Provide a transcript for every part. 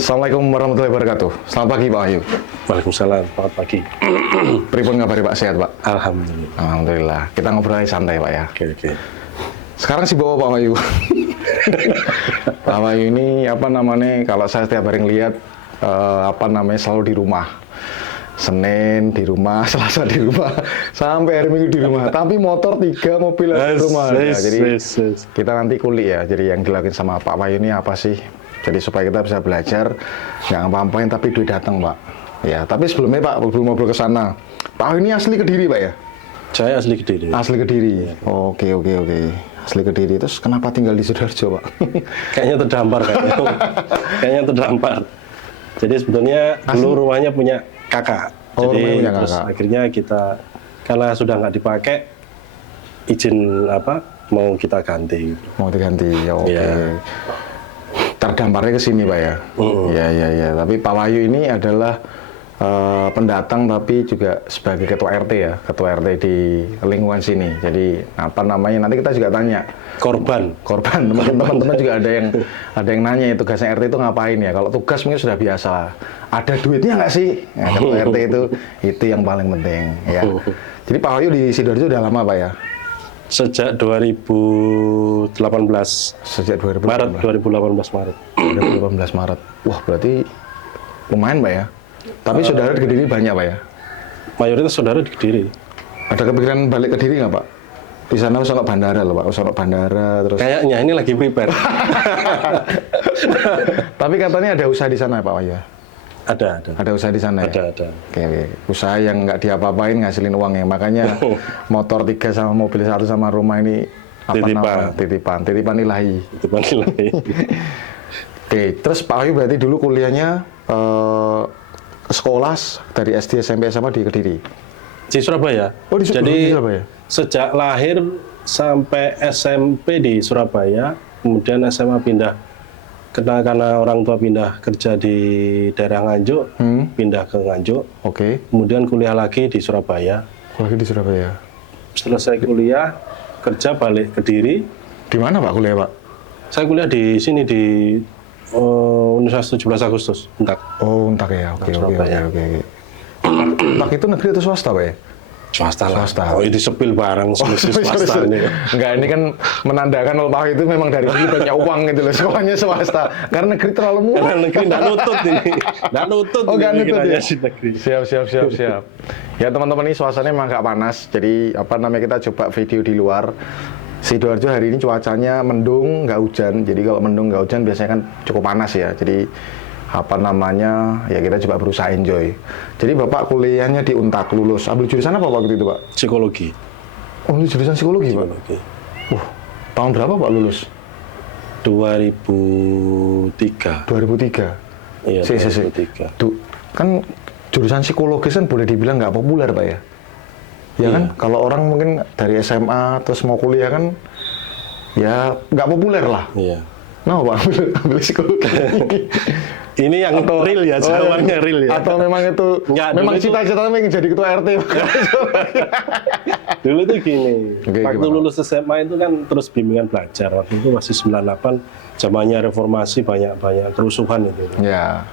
Assalamualaikum warahmatullahi wabarakatuh. Selamat pagi Pak Wahyu. Waalaikumsalam, selamat pagi. Pripun ngabari Pak, sehat Pak? Alhamdulillah. Alhamdulillah. Kita ngobrol santai Pak ya. Oke. Sekarang sih bawa Pak Wahyu. Pak Wahyu ini kalau saya setiap hari ngeliat selalu di rumah. Senin di rumah, Selasa di rumah, sampai hari Minggu di rumah. Tapi motor 3, mobil di rumah. Jadi kita nanti kulik ya. Jadi yang dilakukan sama Pak Wahyu ini apa sih? Jadi supaya kita bisa belajar, nggak ngapa-ngapain tapi duit datang Pak. Ya, tapi sebelumnya Pak, belum ngobrol ke sana. Pak Wahyu ini asli Kediri Pak ya? Saya asli Kediri. Asli Kediri. Ya. Oke. Asli Kediri. Terus kenapa tinggal di Sidoarjo Pak? Kayaknya terdampar kayaknya terdampar. Jadi sebetulnya dulu rumahnya punya kakak. Jadi terus akhirnya kita karena sudah nggak dipakai, izin mau kita ganti. Mau diganti, ya oke. Ya. Terdamparnya ke sini Pak ya. Iya. Tapi Pak Wahyu ini adalah pendatang tapi juga sebagai ketua RT ya, ketua RT di lingkungan sini. Jadi nanti kita juga tanya. Korban. Teman-teman juga ada yang nanya tugasnya RT itu ngapain ya. Kalau tugas mungkin sudah biasa. Ada duitnya nggak sih? Nah, ketua RT itu yang paling penting ya. Jadi Pak Wahyu di Sidoarjo udah lama Pak ya? Sejak 2018. Sejak 2018. Maret 2018 Maret. 2018 Maret. Wah, berarti lumayan Pak ya. Tapi saudara di Kediri banyak Pak ya? Mayoritas saudara di Kediri. Ada kepikiran balik ke Kediri nggak Pak? Di sana usah bandara loh Pak, usah bandara terus. Kayaknya ini lagi prepare. Tapi katanya ada usaha di sana Pak Wahyu? Ada. Ada usaha di sana ya? Ada. Oke. Usaha yang nggak diapa-apain ngasilin uang ya. Makanya motor 3 sama mobil 1 sama rumah ini titipan ilahi. Oke, terus Pak Wahyu berarti dulu kuliahnya sekolah dari SD, SMP, SMA di Kediri? Di Surabaya. Oh, di Surabaya? Sejak lahir sampai SMP di Surabaya, kemudian SMA pindah. Karena orang tua pindah kerja di daerah Nganjuk, pindah ke Nganjuk. Oke. Kemudian kuliah lagi di Surabaya. Selesai kuliah, kerja balik ke Kediri. Di mana Pak kuliah Pak? Saya kuliah di sini di Universitas 17 Agustus, Untak. Oh, Untak ya. Oke. Untak itu negeri atau swasta Pak ya? Swasta. Oh, itu sepil barang swasta ini. Enggak, ini kan menandakan kalau Pak itu memang dari dulu banyak uang gitu loh, sekolahnya swasta. Karena negeri terlalu murah. Karena negeri enggak nutut ini. Enggak nutut. Oh, enggak nutut ya? Negeri. Siap. Ya teman-teman, ini suasananya memang agak panas. Jadi kita coba video di luar. Sidoarjo hari ini cuacanya mendung, nggak hujan. Jadi kalau mendung nggak hujan biasanya kan cukup panas ya. Jadi ya kita coba berusaha enjoy. Jadi Bapak kuliahnya di Untak, lulus. Ambil jurusan apa waktu itu Pak? Psikologi. Oh, jurusan psikologi Pak? Tahun berapa Pak lulus? 2003. 2003? Iya, 2003. Kan jurusan psikologis kan boleh dibilang nggak populer Pak ya? Ya kan, kalau orang mungkin dari SMA terus mau kuliah kan, ya nggak populer lah. Iya. Nah Pak, ambil psikologi. Ini yang real ya, jawabannya real ya. Atau memang itu, memang cita-citanya ingin jadi ketua RT. Dulu tuh gini, waktu gimana? lulus SMA itu kan terus bimbingan belajar. Waktu itu masih 98, zamannya reformasi, banyak kerusuhan itu. Ya.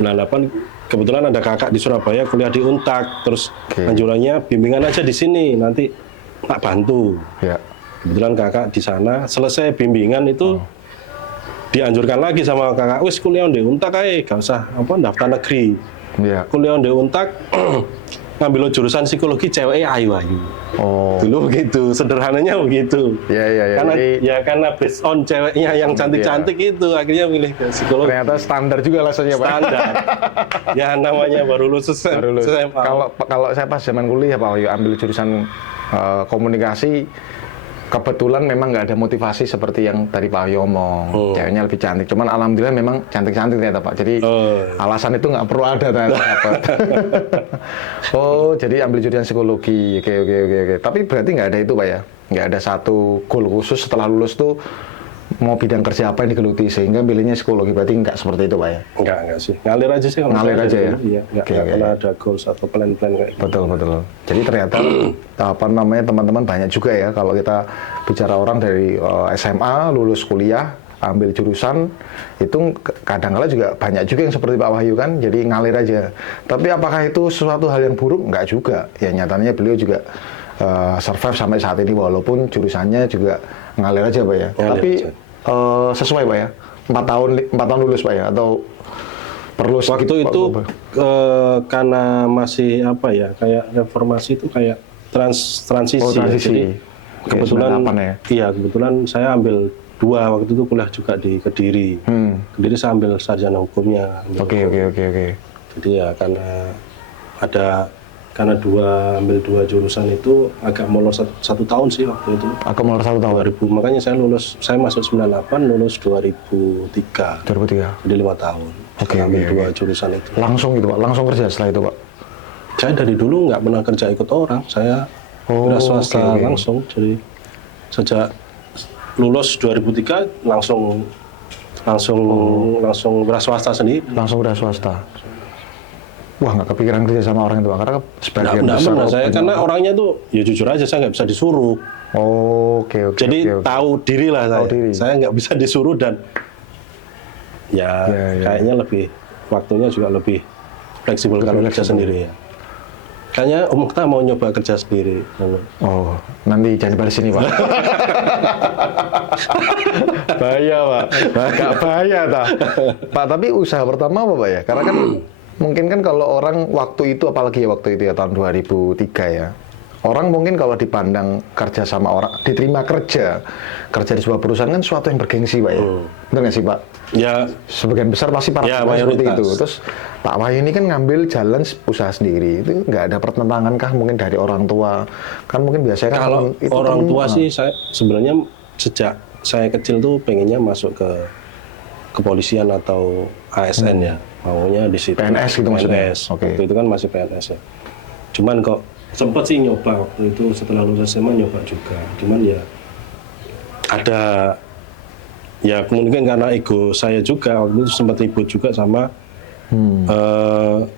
98, kebetulan ada kakak di Surabaya kuliah di Untak, terus anjurannya bimbingan aja di sini, nanti tak bantu. Ya. Kebetulan kakak di sana, selesai bimbingan itu dianjurkan lagi sama kakak, wis kuliah di Untak aja, gak usah daftar negeri. Ya. Kuliah di Untak, ngambil jurusan psikologi ceweknya ayu-ayu. Oh. Dulu begitu, sederhananya begitu. Iya. Karena based on ceweknya yang cantik-cantik itu, akhirnya milih ke psikologi. Ternyata standar juga rasanya Pak. Standar. Ya namanya baru lulus SMA. Kalau saya pas zaman kuliah Pak Wahyu ambil jurusan komunikasi, kebetulan memang nggak ada motivasi seperti yang tadi Pak Wahyu omong. Ceweknya lebih cantik. Cuman alhamdulillah memang cantik-cantik ternyata Pak. Jadi alasan itu nggak perlu ada ternyata. Oh, jadi ambil jurusan psikologi. Oke. Tapi berarti nggak ada itu Pak ya? Nggak ada satu goal khusus setelah lulus tuh mau bidang kerja apa yang digeluti sehingga pilihnya psikologi. Berarti nggak seperti itu Pak ya? Enggak sih. Ngalir aja sih. Ngalir aja ya? Iya. Nggak pernah ada goals atau plan-plan kayak gitu. Betul. Jadi ternyata teman-teman banyak juga ya kalau kita bicara orang dari SMA lulus kuliah ambil jurusan itu kadang-kala juga banyak juga yang seperti Pak Wahyu kan, jadi ngalir aja. Tapi apakah itu sesuatu hal yang buruk? Enggak juga. Ya nyatanya beliau juga survive sampai saat ini walaupun jurusannya juga ngalir aja Pak ya. Ngalir Tapi aja. Sesuai Pak ya. 4 tahun lulus Pak ya, atau perlu waktu itu karena masih apa ya, kayak reformasi itu kayak transisi. transisi. Ya. Jadi kebetulan 98 ya? Iya, kebetulan saya ambil 2 waktu itu kuliah juga di Kediri. Kediri saya ambil sarjana hukumnya. Oke. Jadi ya karena ambil dua jurusan itu agak molor 1 tahun sih waktu itu. Agak molor 1 tahun. 2000, makanya saya masuk 98, lulus 2003. 2003. Jadi 5 tahun. Oke. Ambil 2 jurusan itu. Langsung itu Pak, langsung kerja setelah itu Pak? Saya dari dulu nggak pernah kerja ikut orang. Saya wira swasta langsung. Jadi sejak lulus 2003 langsung wira swasta sendiri. Langsung udah swasta. Wah, nggak kepikiran kerja sama orang itu Pak, karena sebagian Nggak besar pernah saya, karena orangnya tuh ya jujur aja saya nggak bisa disuruh. Oke. Jadi tahu diri lah saya. Tahu diri. Saya nggak bisa disuruh dan ya. Kayaknya lebih waktunya juga lebih fleksibel kalau kerja sendiri ya. Kayaknya Om Okta mau nyoba kerja sendiri. Oh, nanti jangan balik sini Pak. Bahaya Pak, nggak bahaya Pak. Tapi usaha pertama apa Pak ya? Karena kan mungkin kan kalau orang waktu itu, apalagi ya waktu itu ya tahun 2003 ya, orang mungkin kalau dipandang kerja sama orang, diterima kerja di sebuah perusahaan kan suatu yang bergengsi Pak ya. Benar nggak sih Pak? Ya, sebagian besar pasti para seperti itu. Terus Pak Wahyu ini kan ngambil jalan usaha sendiri, itu nggak ada pertentangan kah mungkin dari orang tua? Kan mungkin biasanya kan kalau itu orang tua sih, saya sebenarnya sejak saya kecil tuh pengennya masuk ke kepolisian atau ASN ya, maunya di situ. PNS gitu maksudnya? Oke. Waktu itu kan masih PNS ya. Cuman kok sempat sih nyoba waktu itu setelah lulus SMA nyoba juga. Cuman ya ada ya mungkin karena ego saya juga waktu itu sempat ribut juga sama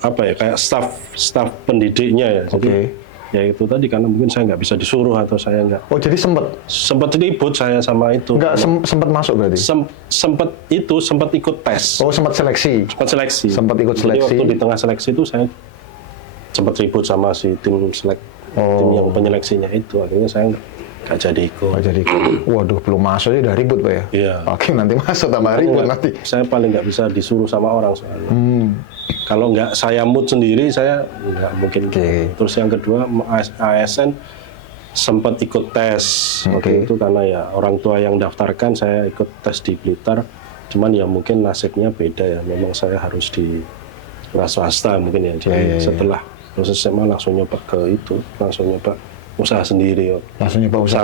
apa ya, kayak staf pendidiknya ya. Jadi ya itu tadi, karena mungkin saya nggak bisa disuruh atau saya nggak. Oh, jadi sempat ribut saya sama itu. Nggak sempat masuk berarti? Sempat ikut tes. Oh, sempat seleksi. Sempat ikut seleksi. Jadi waktu di tengah seleksi itu saya sempat ribut sama si tim yang penyeleksinya itu. Akhirnya saya nggak jadi ikut. Waduh, belum masuk aja udah ribut Pak ya? Iya. Oke, nanti masuk tambah ribut nanti. Saya paling nggak bisa disuruh sama orang soalnya. Kalau nggak saya mood sendiri, saya nggak mungkin. Terus yang kedua, ASN sempat ikut tes. Waktu itu karena ya orang tua yang daftarkan, saya ikut tes di Blitar. Cuman ya mungkin nasibnya beda ya. Memang saya harus di swasta mungkin ya. Jadi setelah proses SMA langsung nyoba langsung nyoba usaha sendiri. Langsung nyoba usaha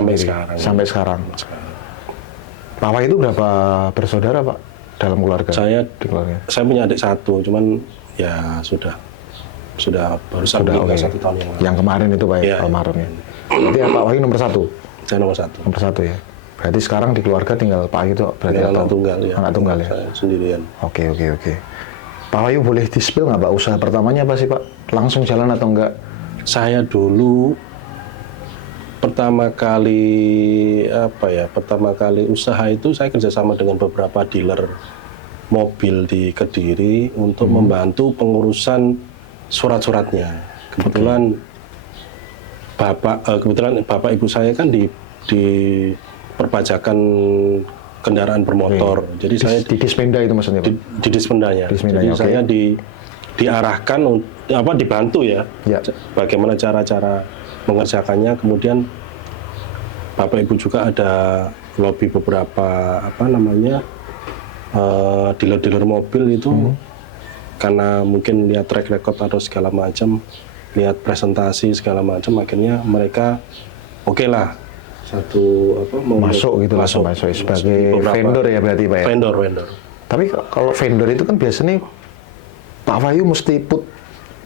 sampai sekarang. Pak Wahyu itu berapa bersaudara Pak dalam keluarga? Saya punya adik 1, cuman ya sudah barusan meninggal 1 tahun yang lalu. Yang kemarin itu Pak ya, almarhum ya. Berarti Pak Wahyu nomor 1? Saya nomor 1. Nomor 1 ya. Berarti sekarang di keluarga tinggal Pak Wahyu itu berarti anak tunggal ya. Anak tunggal ya. Saya sendirian. Oke. Pak Wahyu boleh di-spill nggak Pak, usaha pertamanya apa sih Pak? Langsung jalan atau enggak? Saya dulu pertama kali usaha itu saya kerjasama dengan beberapa dealer mobil di Kediri untuk membantu pengurusan surat-suratnya. Kebetulan bapak ibu saya kan di perpajakan kendaraan bermotor. Jadi saya di Dispenda itu maksudnya Pak? Di Dispendanya. Jadi saya diarahkan dibantu ya. Bagaimana cara-cara mengerjakannya. Kemudian bapak ibu juga ada lobby beberapa dealer-dealer mobil itu, karena mungkin lihat track record atau segala macam, lihat presentasi segala macam, akhirnya mereka lah masuk sebagai vendor ya berarti Pak ya? Vendor. Tapi kalau vendor itu kan biasanya Pak Wahyu mesti put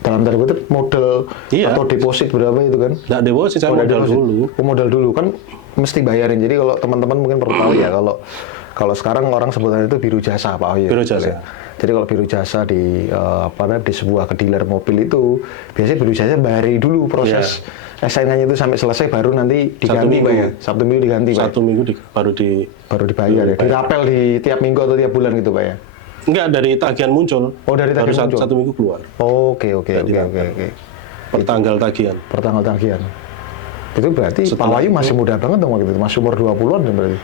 dalam tanda kutip modal atau deposit berapa itu kan? Nggak deposit, saya modal dulu. Modal dulu kan mesti bayarin. Jadi kalau teman-teman mungkin perlu tahu ya, Kalau sekarang orang sebutannya itu biru jasa, Pak Wahyu. Biru jasa. Jadi kalau biru jasa di di sebuah dealer mobil itu biasanya biru jasa bayari dulu proses SN-nya itu sampai selesai, baru nanti diganti, Pak ya. Sabtu minggu diganti, Pak. Satu minggu baru dibayar ya. Dirapel di tiap minggu atau tiap bulan gitu, Pak ya. Enggak, dari tagihan muncul. Oh, dari tagihan baru muncul. Satu minggu keluar. Oke. Per tanggal tagihan. Itu berarti Pak Wahyu masih muda banget dong waktu itu, masih umur 20-an kan berarti.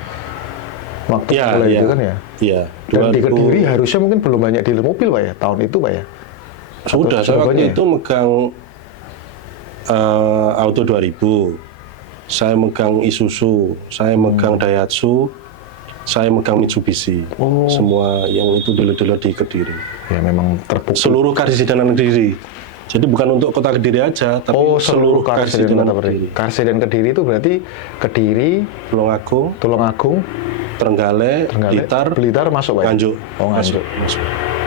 Waktu mulai itu kan ya. Iya. Dan di Kediri harusnya mungkin belum banyak dealer mobil, Pak ya, tahun itu, Pak ya. Sudah, saya waktu itu megang Auto 2000. Saya megang Isuzu, saya megang Daihatsu, saya megang Mitsubishi. Semua yang itu dealer-dealer di Kediri. Ya memang terbukti. Seluruh Karsidenan Kediri. Jadi bukan untuk kota Kediri aja, tapi seluruh Karsidenan Kediri. Karsidenan Kediri itu berarti Kediri, Tulungagung, Trenggalek, Blitar masuk, Pak. Nganjuk. Nganjuk.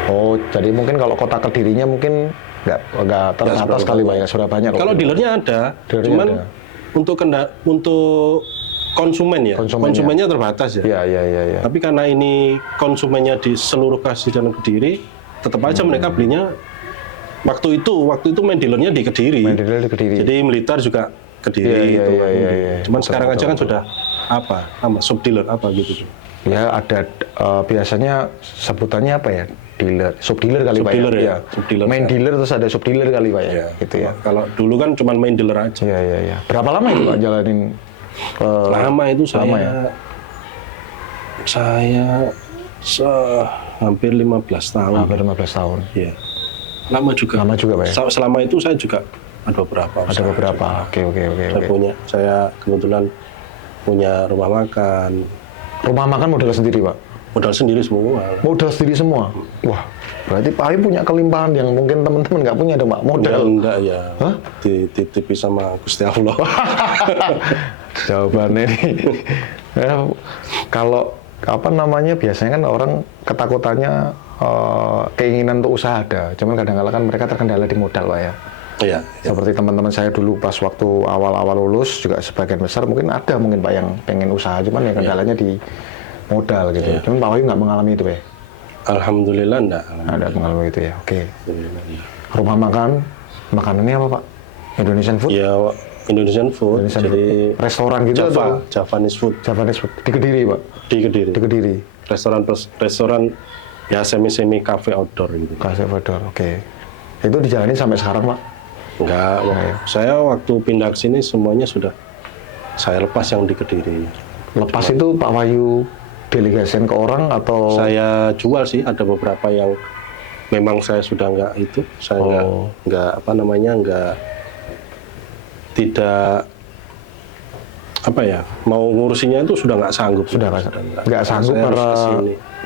Oh, jadi mungkin kalau kota Kedirinya mungkin nggak tertata sekali, Pak ya, Surabaya. Kalau dealernya ada, cuman ada. Untuk konsumennya terbatas ya. Iya. Tapi karena ini konsumennya di seluruh Karsidenan Kediri, tetap aja mereka belinya waktu itu main dealernya di Kediri. Jadi Blitar juga Kediri gitu. Iya. Cuman sekarang aja kan sudah sub dealer gitu. Ya ada biasanya sebutannya apa ya? Dealer, sub dealer kali, Pak ya. Main dealer terus ada sub dealer kali, Pak ya. Gitu ya. Kalau dulu kan cuma main dealer aja. Iya. Berapa lama itu, Pak, jalanin? Lama itu saya hampir 15 tahun. Hampir 15 tahun. Iya. Lama juga, Pak ya. Selama itu saya juga ada beberapa. Oke. Saya kebetulan punya rumah makan. Rumah makan modal sendiri, Pak? Modal sendiri semua. Modal sendiri semua? Wah, berarti Pak Wahyu punya kelimpahan yang mungkin teman-teman nggak punya dong, Pak? Modal? Enggak ya. Hah? Dititipi sama Gusti Allah. Jawabannya nih. Ya, kalau biasanya kan orang ketakutannya keinginan untuk usaha ada, cuman kadang-kadang kan mereka terkendala di modal, Pak ya. Iya. Seperti teman-teman saya dulu pas waktu awal-awal lulus juga sebagian besar mungkin Pak yang pengen usaha, cuman ya kendalanya di modal gitu. Cuman Pak Wahyu nggak mengalami itu, Pak. Alhamdulillah enggak. Ada mengalami itu ya. Oke. Rumah makan, makanannya apa, Pak? Indonesian food? Ya, Indonesian food. Jadi restoran gitu atau Javanese food. Di Kediri, Pak. Di Kediri. Restoran ya semi cafe outdoor gitu. Cafe outdoor. Oke. Itu dijalani sampai sekarang, Pak? Enggak. Saya waktu pindah ke sini semuanya sudah saya lepas yang di Kediri. Lepas itu Pak Wahyu delegasikan ke orang atau? Saya jual sih, ada beberapa yang memang saya sudah tidak mau ngurusinya itu sudah nggak sanggup. Nggak sanggup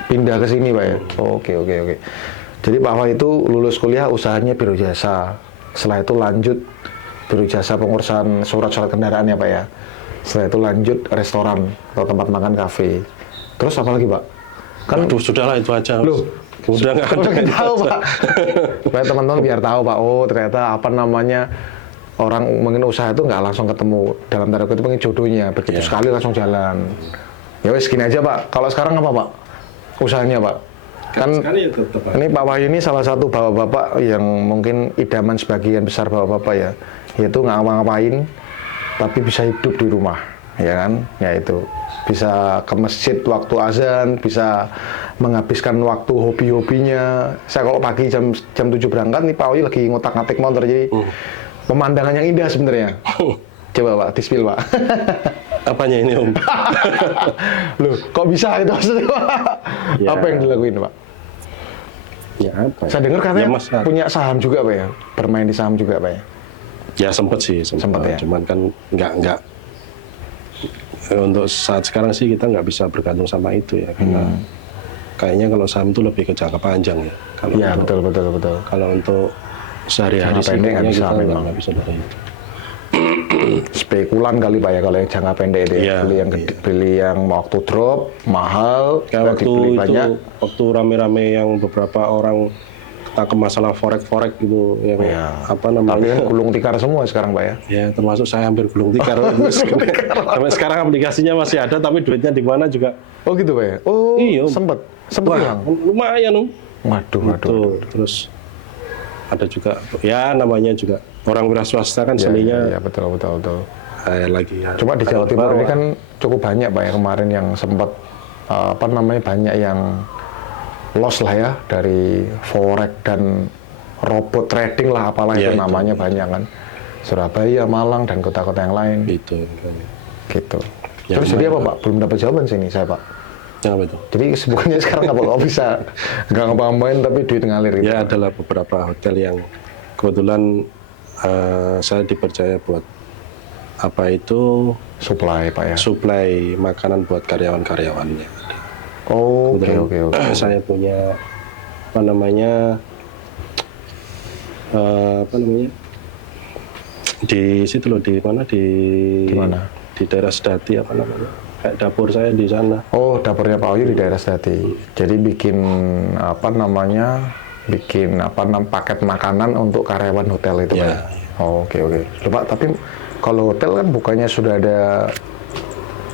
pindah ke sini, Pak ya. Oke. Jadi Pak Wahyu itu lulus kuliah usahanya biro jasa. Setelah itu lanjut biro jasa pengurusan surat-surat kendaraan ya, Pak ya. Setelah itu lanjut restoran atau tempat makan kafe. Terus apa lagi, Pak? Kan sudahlah itu aja. Loh, udah nggak ada. Tahu, Pak. Supaya teman-teman biar tahu, Pak. Oh, ternyata orang mungkin usaha itu nggak langsung ketemu dalam tanda kutip pengen jodohnya. Begitu sekali langsung jalan. Ya wes gini aja, Pak. Kalau sekarang apa, Pak? Usahanya, Pak? Kan ini Pak Wahyu ini salah satu bapak-bapak yang mungkin idaman sebagian besar bapak-bapak ya. Yaitu nggak ngapa-ngapain tapi bisa hidup di rumah, ya kan? Yaitu bisa ke masjid waktu azan, bisa menghabiskan waktu hobi-hobinya. Saya kalau pagi jam 7 berangkat nih Pak Wahyu lagi ngotak-ngatik motor, jadi pemandangan yang indah sebenarnya. Coba Pak, di-spill, Pak. Apanya ini, Om? Loh, kok bisa itu maksudnya, Pak? Ya. Apa yang dilakuin, Pak? Ya apa? Saya dengar katanya punya saham juga, Pak ya? Bermain di saham juga, Pak ya? Ya sempat ya. Cuman kan nggak untuk saat sekarang sih kita nggak bisa bergantung sama itu ya, karena kayaknya kalau saham itu lebih ke jangka panjang ya. Kalau ya betul. Kalau untuk sehari-hari sih nggak bisa, kita nggak bisa dari itu. Spekulan kali, Pak ya, kalau yang jangka pendek itu ya. Beli yang waktu drop mahal, kayak waktu itu banyak. Waktu rame-rame yang beberapa orang ke masalah forex gitu yang tapi kan gulung tikar semua sekarang, Pak ya. Ya, termasuk saya hampir gulung tikar. Sampai sekarang aplikasinya masih ada tapi duitnya di mana juga Oh gitu Pak ya? Oh Iya. sempet Wah, hilang? lumayan Om. Waduh. Tuh, terus ada juga ya namanya juga orang wira swasta kan seninya Ya, betul. lagi ya. Cuma di Jawa Timur ini kan cukup banyak Pak ya kemarin yang sempat banyak yang loss lah ya dari forex dan robot trading lah apalah itu namanya banyak kan. Surabaya, Malang dan kota-kota yang lain. Gitu. Terus jadi apa Pak? Belum dapat jawaban sini saya Pak. Yang apa itu? Jadi kesibukannya sekarang apa kok bisa nggak ngapa-ngapain tapi duit ngalir gitu? Ya adalah beberapa hotel yang kebetulan saya dipercaya buat apa itu Supply Pak ya? suplai makanan buat karyawan-karyawannya. Oh, oke. Saya punya apa namanya di situ loh di mana Di mana? di daerah Sedati apa namanya kayak dapur saya di sana. Oh, dapurnya Pak Wahyu di daerah Sedati. Jadi bikin paket makanan untuk karyawan hotel itu Pak. Ya. Oh, oke. Loh, Pak, tapi kalau hotel kan bukannya sudah ada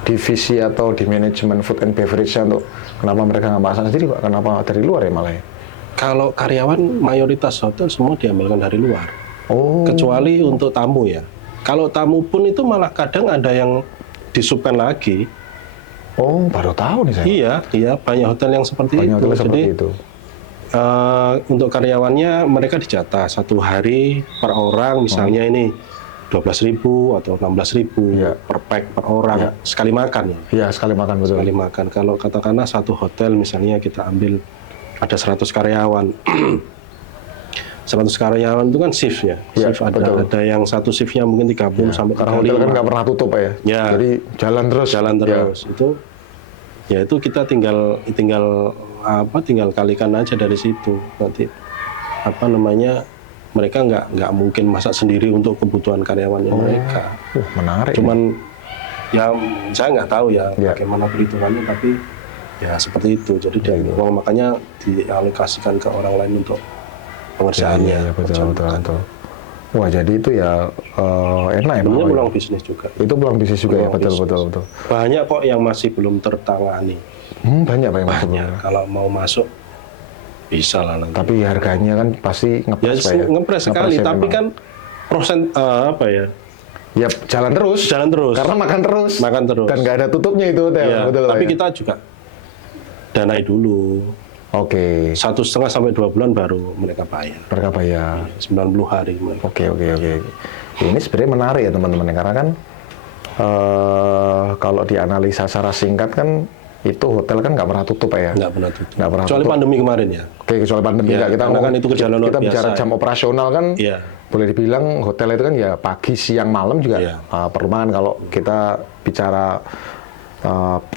divisi atau di manajemen food and beverage untuk kenapa mereka nggak masak sendiri Pak? Kenapa dari luar ya malah ya? Kalau karyawan mayoritas hotel semua diambilkan dari luar. Oh. Kecuali untuk tamu ya. Kalau tamu pun itu malah kadang ada yang disupkan lagi. Oh, baru tahu nih saya. Iya, banyak hotel yang seperti Banyak itu. hotel seperti Jadi, itu. untuk karyawannya mereka dijatah 1 hari per orang, misalnya ini 12.000 atau 16.000 Iya. per pack per orang sekali makan ya. Iya, sekali makan betul. Sekali makan. Kalau katakanlah satu hotel misalnya kita ambil ada 100 karyawan. 100 karyawan itu kan shift ya. Iya, Shift betul. ada yang satu shiftnya mungkin 30 sampai Karena hotel kan 35. nggak pernah tutup Pak ya. Ya. Jadi jalan terus. Jalan terus. Itu kita tinggal kalikan aja dari situ. Nanti mereka nggak mungkin masak sendiri untuk kebutuhan karyawannya mereka. Menarik. Cuman ya saya nggak tahu ya Ya. bagaimana perhitungannya, tapi ya seperti itu. Jadi uang makanya dialokasikan ke orang lain untuk pengerjaannya. Iya, betul. Wah, jadi itu ya enak ya Pak Sebenarnya Wahyu? peluang bisnis juga. Itu peluang bisnis juga ya, Peluang betul. Banyak kok yang masih belum tertangani. Banyak Pak yang masuk. Banyak. Kalau mau masuk bisa lah nanti. Tapi harganya kan pasti Ya, ngepres Pak ya. ngepres sekali, ya tapi memang. kan Ya jalan terus. jalan terus. Karena makan terus. Makan terus. Dan nggak ada tutupnya itu hotel. Ya, Betul Pak tapi ya? kita juga danai dulu. Oke. 1,5 sampai 2 bulan baru mereka bayar. Mereka bayar. 90 hari mereka. Oke. Ini sebenarnya menarik ya teman-teman, karena kan kalau dianalisa secara singkat kan itu hotel kan nggak pernah tutup Pak ya. Nggak pernah tutup. Nggak pernah Kecuali tutup. pandemi kemarin ya. Oke, kecuali pandemi Ya, nggak, kita karena kan itu gejala luar kita bicara biasa. jam operasional kan Iya. boleh dibilang hotel itu kan ya pagi, siang, malam juga Iya. perlu makan. Kalau kita bicara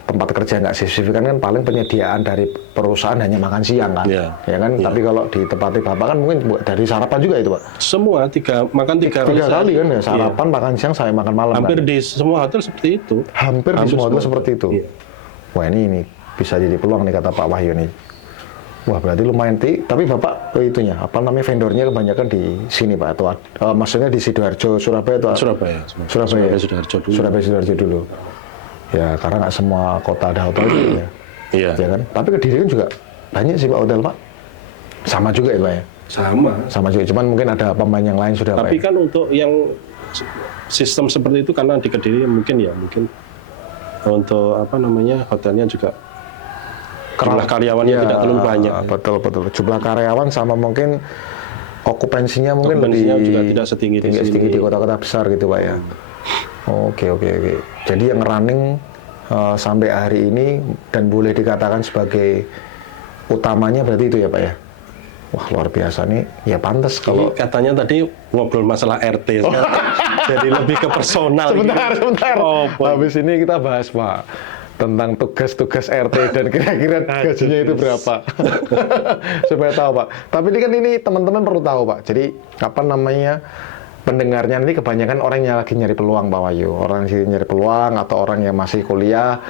tempat kerja nggak signifikan kan paling penyediaan dari perusahaan hanya makan siang kan, Iya. ya kan. Tapi kalau di tempatnya Bapak kan mungkin dari sarapan juga itu Pak. Semua makan tiga Kali kan ya, Iya. sarapan, makan siang, sampai makan malam. Hampir kan? di semua hotel seperti itu. Hampir di semua hotel seperti itu. Iya. Wah ini bisa jadi peluang nih kata Pak Wahyu nih. Wah berarti lumayan. Tapi Bapak itunya vendornya kebanyakan di sini Pak, atau maksudnya di Sidoarjo, Surabaya atau Surabaya Sidoarjo dulu. Surabaya Sidoarjo dulu. Ya karena nggak semua kota ada hotel gitu ya. Iya. Ya kan. Tapi Kediri kan juga banyak sih Pak hotel Pak. Sama juga ya Pak ya. Sama juga. Cuman mungkin ada pemain yang lain sudah Pak. Tapi Ya? kan untuk yang sistem seperti itu karena di Kediri mungkin untuk hotelnya juga jumlah karyawannya tidak terlalu banyak. Betul. Jumlah karyawan sama mungkin okupansinya mungkin Okupansinya lebih juga tidak setinggi di sini. di kota-kota besar gitu Pak ya. Oke. Jadi yang running sampai hari ini dan boleh dikatakan sebagai utamanya berarti itu ya Pak ya. Wah luar biasa nih. Ya pantas kalau Ini katanya tadi ngobrol masalah RT, jadi lebih ke personal. sebentar. Oh, Habis ini kita bahas Pak tentang tugas-tugas RT dan kira-kira gajinya itu berapa. Supaya tahu Pak. Tapi ini teman-teman perlu tahu Pak. Jadi pendengarnya ini kebanyakan orang yang lagi nyari peluang Pak Wahyu. Orang yang nyari peluang atau orang yang masih kuliah,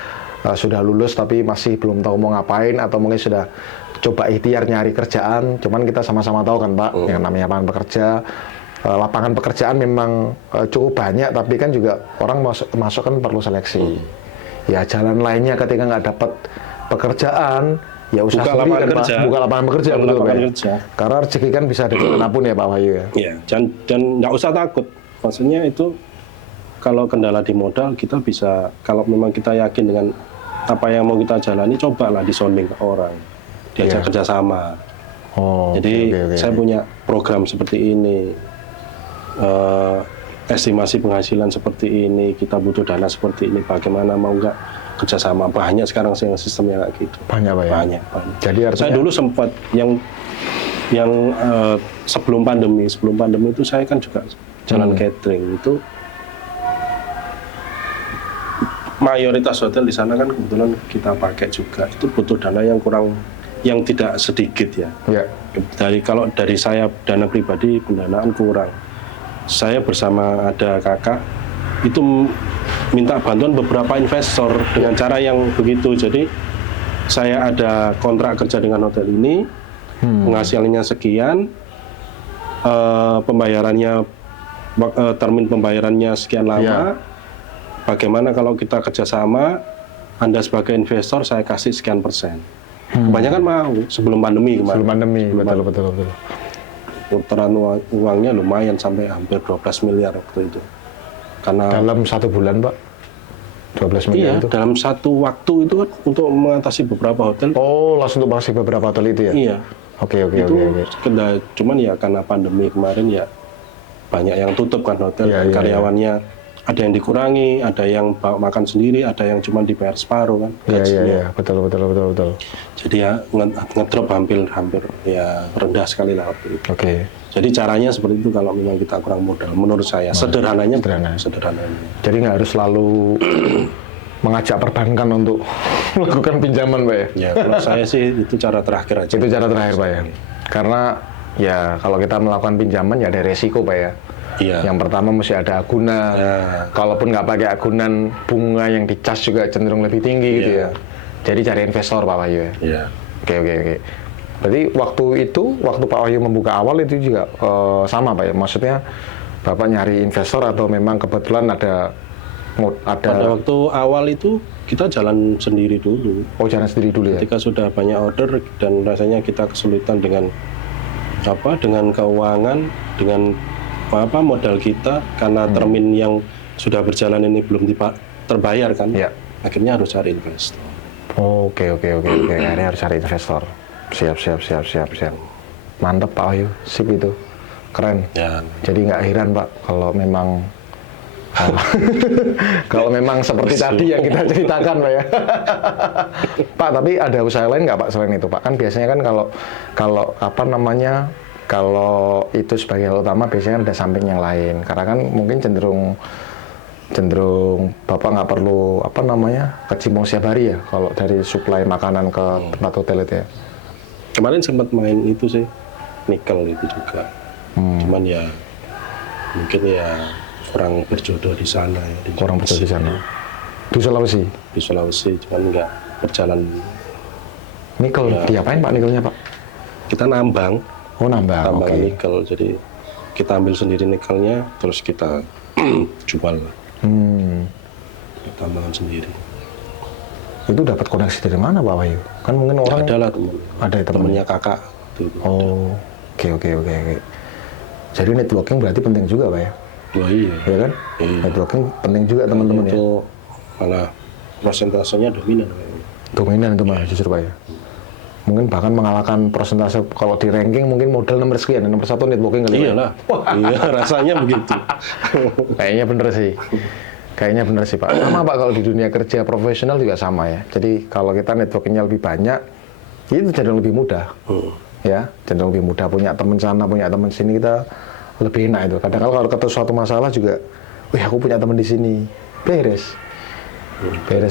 sudah lulus tapi masih belum tahu mau ngapain, atau mungkin sudah coba ikhtiar nyari kerjaan. Cuman kita sama-sama tahu kan Pak, yang namanya lapangan pekerjaan memang cukup banyak, tapi kan juga orang masuk kan perlu seleksi. ya jalan lainnya ketika nggak dapat pekerjaan, ya usaha Buka sendiri lapangan kan Pak. kerja. Buka lapangan pekerja, Buka betul lapangan Pak. kerja. Karena rezeki kan bisa dari manapun ya Pak Wahyu ya. Iya, dan nggak usah takut. Maksudnya itu kalau kendala di modal kita bisa, kalau memang kita yakin dengan apa yang mau kita jalani, cobalah disonding ke orang, diajak kerjasama. Oh, Jadi oke. saya punya program seperti ini, estimasi penghasilan seperti ini, kita butuh dana seperti ini, bagaimana mau nggak kerjasama? Banyak sekarang sih yang sistemnya kayak gitu. Banyak Pak ya. Banyak. Jadi artinya Saya dulu sempat yang sebelum pandemi itu saya kan juga jalan catering itu. Mayoritas hotel di sana kan kebetulan kita pakai juga, itu butuh dana yang tidak sedikit ya. ya. Kalau dari saya dana pribadi pendanaan kurang. Saya bersama ada kakak itu minta bantuan beberapa investor dengan cara yang begitu. Jadi saya ada kontrak kerja dengan hotel ini, penghasilannya sekian, pembayarannya termin pembayarannya sekian lama. Bagaimana kalau kita kerjasama, Anda sebagai investor saya kasih sekian persen. Kebanyakan mau sebelum pandemi kemarin. Sebelum pandemi, betul. Putaran uangnya lumayan sampai hampir 12 miliar waktu itu. Karena Dalam 1 bulan Pak? 12 miliar itu? dalam satu waktu itu kan untuk mengatasi beberapa hotel. Oh, langsung untuk masih beberapa hotel itu ya? Iya. Oke. Cuman ya karena pandemi kemarin ya banyak yang tutup kan hotel, Iya. karyawannya ada yang dikurangi, ada yang bawa makan sendiri, ada yang cuma dibayar separuh kan. Iya, betul. Jadi ya ngedrop hampir ya rendah sekali lah waktu itu. Oke. Jadi caranya seperti itu kalau memang kita kurang modal, menurut saya sederhananya. Jadi nggak harus selalu mengajak perbankan untuk melakukan pinjaman Pak ya? Ya kalau saya sih itu cara terakhir aja. Itu cara terakhir Pak ya? Karena ya kalau kita melakukan pinjaman ya ada resiko Pak ya? Iya. Yang pertama mesti ada agunan. Kalaupun nggak pakai agunan, bunga yang dicas juga cenderung lebih tinggi gitu ya. Jadi cari investor Pak Wahyu ya. Iya. Oke. Berarti waktu Pak Wahyu membuka awal itu juga sama Pak ya. Maksudnya Bapak nyari investor atau memang kebetulan ada Pada waktu awal itu kita jalan sendiri dulu. Oh, jalan sendiri dulu ya. Ketika sudah banyak order dan rasanya kita kesulitan dengan keuangan, dengan modal kita karena termin yang sudah berjalan ini belum terbayar kan. Ya. Akhirnya harus cari investor. Oke. Akhirnya harus cari investor. Siap. Mantap Pak Wahyu, sip itu. Keren. Ya. Jadi nggak heran Pak kalau memang seperti tadi yang kita ceritakan Pak ya. Pak, tapi ada usaha lain nggak Pak selain itu Pak? Kan biasanya kan kalau itu sebagai hal utama biasanya ada samping yang lain. Karena kan mungkin cenderung Bapak nggak perlu kecimpung setiap hari ya kalau dari suplai makanan ke tempat hotel itu ya. Kemarin sempat main itu sih, nikel itu juga. Cuman ya mungkin ya kurang berjodoh di sana ya. Kurang berjodoh di sana. Di Sulawesi? Di Sulawesi, cuman nggak berjalan. Nikel, diapain Pak nikelnya Pak? Kita nambang. Oh, nambang, oke. Nikel, jadi kita ambil sendiri nikelnya, terus kita jual. Tambangan sendiri. Itu dapat koneksi dari mana Pak Wahyu? Kan mungkin orang ada lah teman. Ada temennya kakak. Oh, oke. Jadi networking berarti penting juga Pak ya? Oh iya. Ya kan? Iya. Networking penting juga teman-teman ya? Itu malah persentasenya dominan. Dominan itu malah justru Pak ya? Mungkin bahkan mengalahkan persentase kalau di ranking mungkin modal nomor sekian, nomor 1 networking kali. Iyalah. Iya, rasanya begitu. Kayaknya bener sih Pak. Sama Pak kalau di dunia kerja profesional juga sama ya. Jadi kalau kita networkingnya lebih banyak, itu cenderung lebih mudah. Ya, cenderung lebih mudah punya teman sana, punya teman sini, kita lebih enak itu. Kadang kalau ketemu suatu masalah juga, wih aku punya teman di sini, beres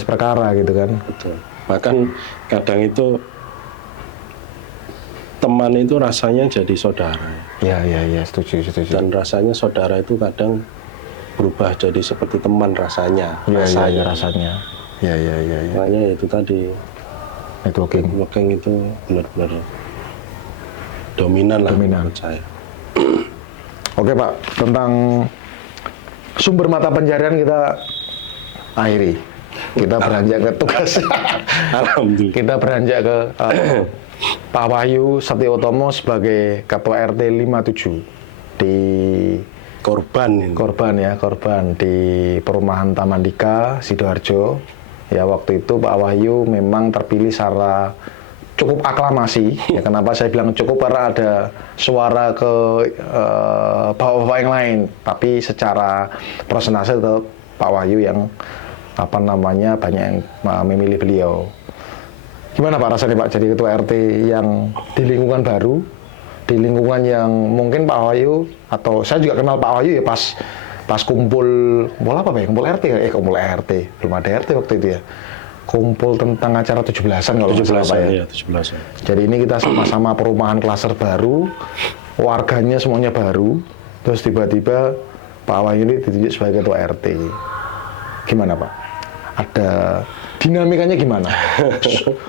perkara gitu kan. Betul. Bahkan kadang itu teman itu rasanya jadi saudara. Ya, setuju. Dan rasanya saudara itu kadang berubah jadi seperti teman rasanya. Rasanya. Ya. Makanya itu tadi. Networking itu benar-benar dominan lah menurut saya. Oke Pak, tentang sumber mata pencarian kita akhiri. Kita beranjak ke tugas. Alhamdulillah. Kita beranjak ke Pak Wahyu Setiotomo sebagai Ketua RT 57 di Korban di perumahan Taman Dika, Sidoarjo. Ya waktu itu Pak Wahyu memang terpilih secara cukup aklamasi. Ya kenapa saya bilang cukup, karena ada suara ke bapak-bapak yang lain, tapi secara persentase tetap Pak Wahyu yang banyak yang memilih beliau. Gimana Pak rasanya Pak jadi ketua RT yang di lingkungan baru, di lingkungan yang mungkin Pak Wahyu, atau saya juga kenal Pak Wahyu ya pas kumpul apa Pak ya? Kumpul RT ya? Kumpul RT, belum ada RT waktu itu ya. Kumpul tentang acara 17-an kalau 17-an ya. Iya, 17-an. Jadi ini kita sama-sama perumahan klaster baru, warganya semuanya baru, terus tiba-tiba Pak Wahyu ini ditunjuk sebagai ketua RT. Gimana Pak? Ada dinamikanya gimana?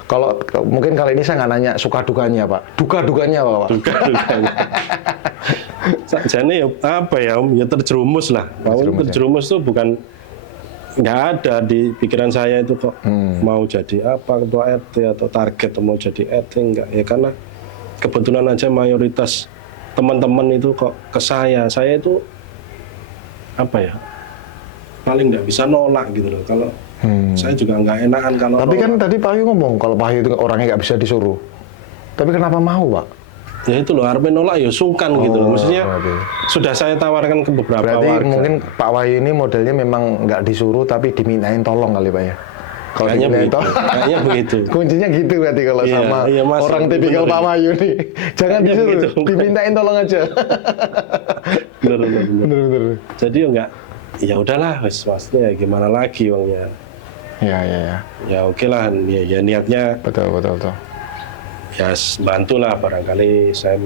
Kalau mungkin kali ini saya nggak nanya suka dukanya Pak, duka-dukanya apa Pak? Duka-dukanya. Jadi apa ya Om, ya terjerumus lah. Terjerumus tuh bukan, nggak ada di pikiran saya itu kok mau jadi apa ketua RT atau target mau jadi RT, enggak ya, karena kebetulan aja mayoritas teman-teman itu kok ke saya itu apa ya, paling nggak bisa nolak gitu loh. Kalau saya juga nggak enakan kalau tapi kan tadi Pak Wahyu ngomong kalau Pak Wahyu itu orangnya nggak bisa disuruh, tapi kenapa mau Pak? Ya itu loh, Arme nolak ya sungkan gitu loh. Maksudnya sudah saya tawarkan ke beberapa berarti warga. Mungkin Pak Wahyu ini modelnya memang nggak disuruh tapi dimintain tolong kali Pak ya? Kalau kayaknya begitu. Kayaknya begitu. Kuncinya gitu berarti kalau sama orang tipikal Pak Wahyu nih. Jangan disuruh, gitu. Dimintain tolong aja. Bener. Jadi ya udahlah, maksudnya gimana lagi uangnya. Ya oke lah, ya niatnya. Betul. Ya bantulah, barangkali saya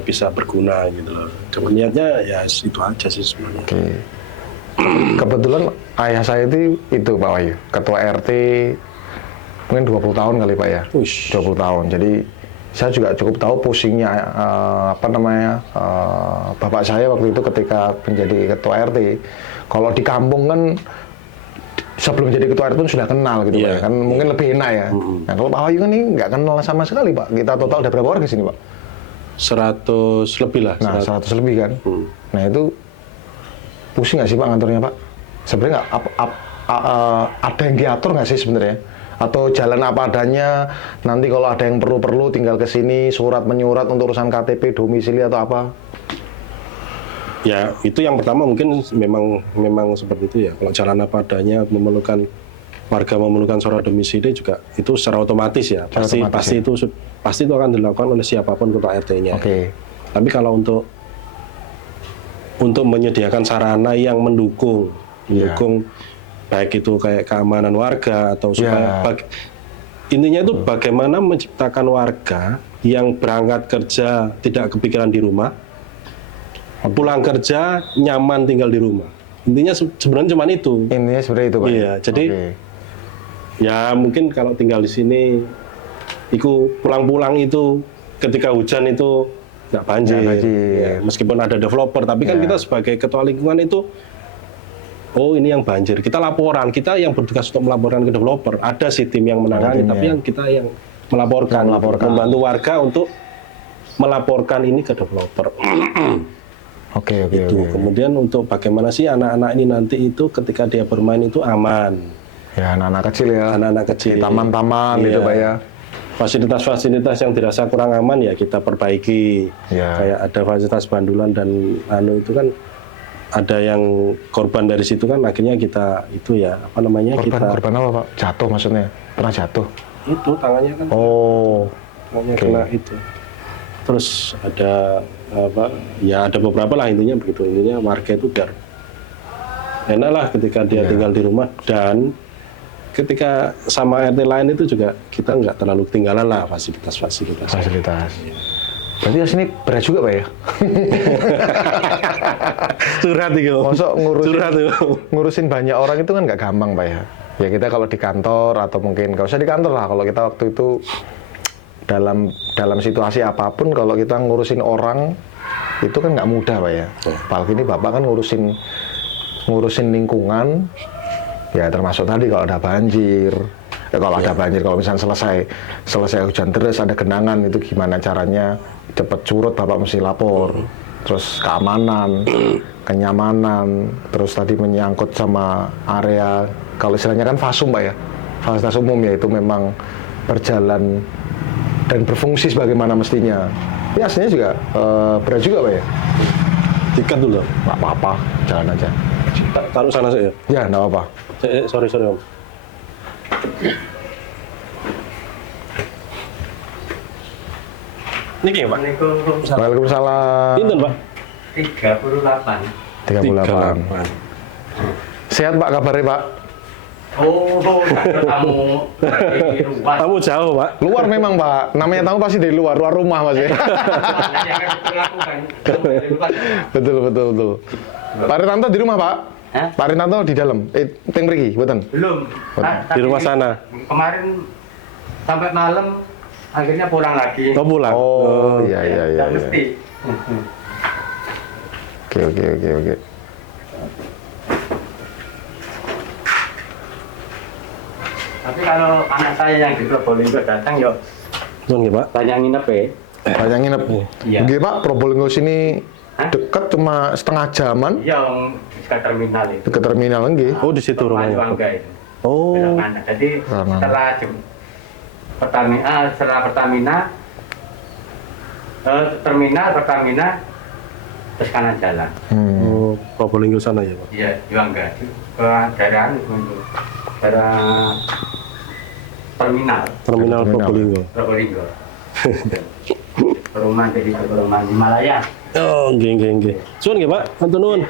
bisa berguna gitu loh. Cuma niatnya ya itu aja sih sebenarnya. Oke. Kebetulan ayah saya itu Pak Wahyu, ketua RT mungkin 20 tahun kali Pak ya. Uish. 20 tahun. Jadi saya juga cukup tahu pusingnya bapak saya waktu itu ketika menjadi ketua RT. Kalau di kampung kan sebelum jadi ketua RT pun sudah kenal gitu Pak ya. Kan mungkin lebih enak ya. Nah kalau Pak Wahyu kan ini nggak kenal sama sekali Pak. Kita total ada berapa orang di sini Pak? 100 lebih lah. Nah 100 lebih kan. Nah itu pusing nggak sih Pak ngantornya Pak? Sebenarnya ada yang diatur nggak sih sebenarnya? Atau jalan apa adanya, nanti kalau ada yang perlu tinggal ke sini, surat menyurat untuk urusan KTP, domisili atau apa? Ya itu yang pertama mungkin memang seperti itu ya. Kalau jalan apa adanya, warga memerlukan surat domisili juga itu secara otomatis ya. Pasti itu akan dilakukan oleh siapapun ketua RT-nya. Oke. Tapi kalau untuk menyediakan sarana yang mendukung baik itu kayak keamanan warga atau supaya intinya itu bagaimana menciptakan warga yang berangkat kerja tidak kepikiran di rumah, pulang kerja nyaman tinggal di rumah. Intinya sebenarnya cuma itu. Intinya sebenarnya itu Pak. Iya, jadi ya mungkin kalau tinggal di sini, pulang-pulang itu ketika hujan itu nggak banjir. Ya, meskipun ada developer, tapi kan kita sebagai ketua lingkungan itu, ini yang banjir, kita laporan, kita yang bertugas untuk melaporkan ke developer. Ada sih tim yang menangani, tapi kita yang melaporkan, membantu warga untuk melaporkan ini ke developer. Oke. Kemudian untuk bagaimana sih anak-anak ini nanti itu ketika dia bermain itu aman. Ya anak-anak kecil ya. Anak-anak kecil. Di taman-taman gitu Pak ya. Fasilitas-fasilitas yang dirasa kurang aman ya kita perbaiki. Kayak ada fasilitas bandulan dan itu kan ada yang korban dari situ kan, akhirnya kita korban apa Pak? Jatuh maksudnya? Pernah jatuh? Itu tangannya kan. Tangannya kena itu. Terus ada ada beberapa lah, intinya begitu. Intinya warga itu biar enak lah ketika dia tinggal di rumah, dan ketika sama RT lain itu juga kita nggak terlalu ketinggalan lah fasilitas. Berarti sini berat juga Pak ya? Curhat itu. Masuk ngurusin banyak orang itu kan nggak gampang Pak ya? Ya kita kalau di kantor atau mungkin nggak usah di kantor lah, kalau kita waktu itu dalam situasi apapun, kalau kita ngurusin orang itu kan nggak mudah Pak ya. Apalagi ini Bapak kan ngurusin lingkungan, Ya termasuk tadi kalau ada banjir, kalau misalnya selesai hujan deras ada genangan itu gimana caranya cepet surut Bapak mesti lapor. Terus keamanan, kenyamanan, terus tadi menyangkut sama area kalau istilahnya kan fasum Pak ya, fasilitas umum ya itu memang berjalan dan berfungsi sebagaimana mestinya. Ini aslinya juga berat juga Pak ya. Tiket dulu. Nggak apa-apa, jalan aja. Taruh sana sih ya. Ya nggak apa-apa. Sorry Om. Niki Pak. Waalaikumsalam. Pinten Pak? 38. 38. Sehat Pak kabarnya Pak? Oh, tamu di luar. Kamu jauh Pak. Luar memang Pak. Namanya tamu pasti dari luar rumah Mas ya. Yang dilakukan. Betul. Pak Ritanto di rumah Pak? Hah? Pak Ritanto di dalam. Ting mriki, mboten? Belum. Di rumah sana. Kemarin sampai malam akhirnya pulang lagi. Oh pulang. Oh, iya. Nggak mesti. Oke. Tapi kalau anak saya yang di Probolinggo datang, yuk Nun Pak. banyak nginep ya. Banyak nginep. Iya. Nggih Pak, Probolinggo sini Hah? dekat cuma setengah jaman Iya, ke terminal itu. ke terminal nggih. Oh di situ rumahnya. Bangga itu. Oh. Belok kanan. Jadi Kanan. setelah Pertamina, terus kanan jalan. Oh, Probolinggo sana ya Pak. Iya, Juangga. Ke daerah itu. Daerah terminal Terminal Probolinggo. Probolinggo. Perumahan jadi perumahan Himalaya. Oh, nggih. Suwun nggih Pak. Matur nuwun.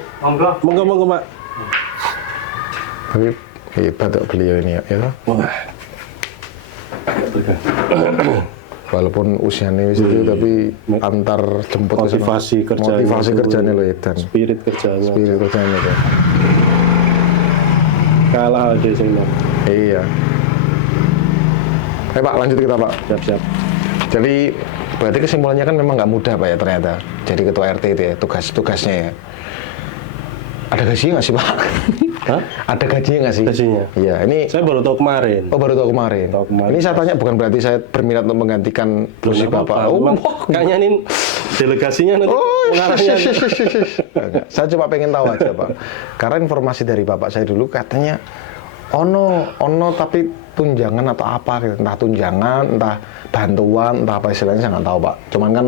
Monggo Pak. Tapi hebat kok beliau ini ya. Wah. Walaupun usianya wis itu tapi antar jemput ke sana. Motivasi kerjanya loh Edan. Spirit kerjanya. Spirit kerjanya itu. Kalah aja sih Pak. Iya. Pak lanjut kita Pak. Siap. Jadi berarti kesimpulannya kan memang nggak mudah Pak ya ternyata. Jadi ketua RT itu ya tugasnya ya. Ada gajinya nggak sih Pak? Hah? Ada gajinya nggak sih? Gajinya? Iya. Ini Saya baru tahu kemarin. Oh baru tahu kemarin. Ini saya tanya bukan berarti saya berminat untuk menggantikan posisi Bapak. Kayaknya ini delegasinya nanti mengarahnya. Enggak, saya cuma pengen tahu aja Pak. Karena informasi dari Bapak saya dulu katanya ono tapi tunjangan atau apa gitu. Entah tunjangan, entah bantuan, entah apa istilahnya saya nggak tahu Pak. Cuman kan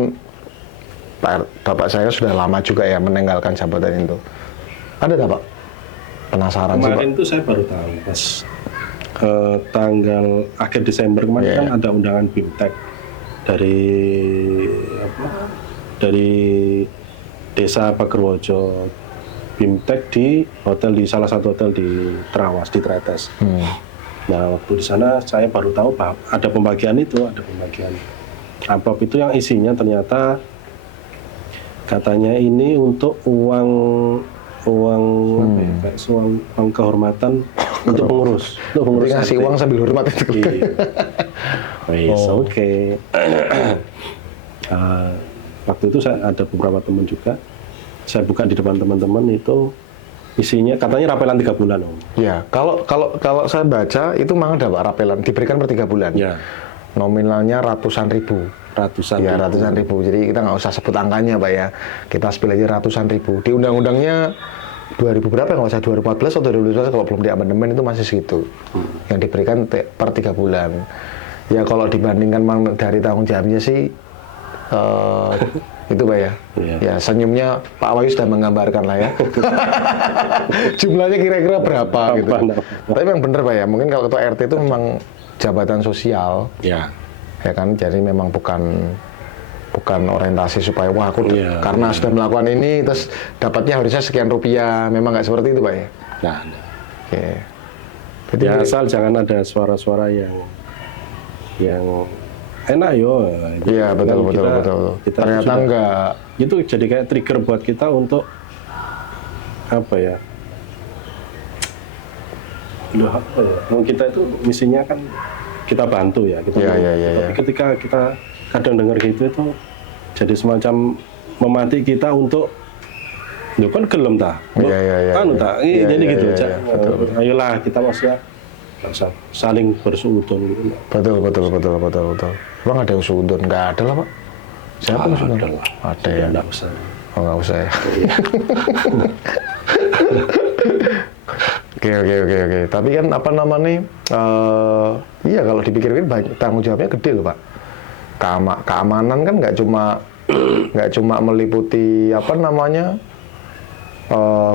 Bapak saya sudah lama juga ya meninggalkan jabatan itu. Ada nggak Pak? Penasaran sih Pak. Kemarin itu saya baru tahu pas tanggal akhir Desember kemarin kan ada undangan BIMTEK dari desa Pagerwojo, BIMTEK di salah satu hotel di Trawas di Tretes. Nah waktu di sana saya baru tahu bahwa ada pembagian amplop itu yang isinya ternyata katanya ini untuk uang kehormatan untuk pengurus. Ngasih uang sambil hormat itu. Oke. Waktu itu saya ada beberapa teman juga. Saya buka di depan teman-teman itu isinya katanya rapelan 3 bulan Om. Ya, kalau saya baca itu memang ada Pak rapelan diberikan per 3 bulan. Ya. Nominalnya ratusan ribu. Ratusan ribu. Jadi kita nggak usah sebut angkanya Pak ya. Kita spill aja ratusan ribu. Di undang-undangnya 2000 berapa nggak usah 2014 atau 2012 kalau belum diamandemen itu masih segitu. Yang diberikan per 3 bulan. Ya kalau dibandingkan dari tanggung jawabnya sih itu Pak ya. Ya senyumnya Pak Wahyu sudah menggambarkan lah ya. Jumlahnya kira-kira berapa gitu. Tapi memang benar Pak ya. Mungkin kalau ketua RT itu memang jabatan sosial. Ya kan, jadi memang bukan orientasi supaya wah aku karena sudah melakukan ini terus dapatnya harusnya sekian rupiah. Memang nggak seperti itu Pak ya. Nah. Oke. Jadi asal jangan ada suara-suara yang enak yo. Iya betul. Ternyata enggak. Itu jadi kayak trigger buat kita untuk apa ya? Kita itu misinya kan kita bantu ya. Tapi ketika kita kadang dengar gitu itu jadi semacam memantik kita untuk Lu kan gelem ta. Iya. Anu ta. Iya, Jadi iya, gitu. iya, Cak. iya, betul. Ayolah kita maksudnya nggak usah saling bersuudon gitu. Betul. Emang ada yang sudon? Nggak ada lah, Pak. Siapa yang sudon? Ada lah. Ada ya? Nggak usah. Oh, nggak usah ya. Oke. Tapi kan apa namanya? Iya kalau dipikir-pikir tanggung jawabnya gede loh, Pak. Keamanan kan nggak cuma meliputi apa namanya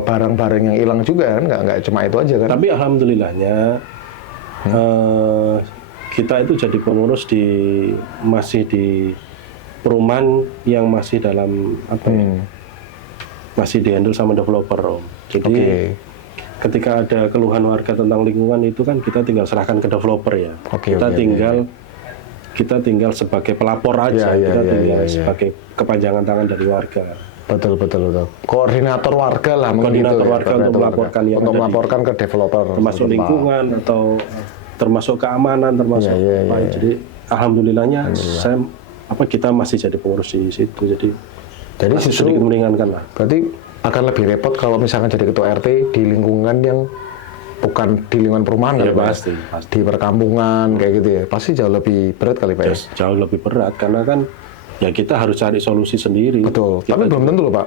barang-barang yang hilang juga kan, nggak cuma itu aja kan. Tapi alhamdulillahnya kita itu jadi pengurus masih di perumahan yang masih dalam apa ya? Masih dihandle sama developer, Om. Jadi ketika ada keluhan warga tentang lingkungan itu kan kita tinggal serahkan ke developer ya. Kita tinggal sebagai pelapor aja, kita tinggal sebagai kepanjangan tangan dari warga. Betul. Koordinator warga lah, koordinator warga untuk melaporkan yang untuk melaporkan ke developer, termasuk lingkungan atau termasuk keamanan, termasuk apa. Jadi alhamdulillahnya kita masih jadi pengurus di situ, jadi justru sedikit meringankan lah. Berarti akan lebih repot kalau misalkan jadi ketua RT di lingkungan yang bukan di lingkungan perumahan ya, kan, pasti. Di perkampungan kayak gitu ya, pasti jauh lebih berat kali Pak. Jauh lebih berat karena kan ya kita harus cari solusi sendiri. Betul. Tapi belum tentu loh Pak.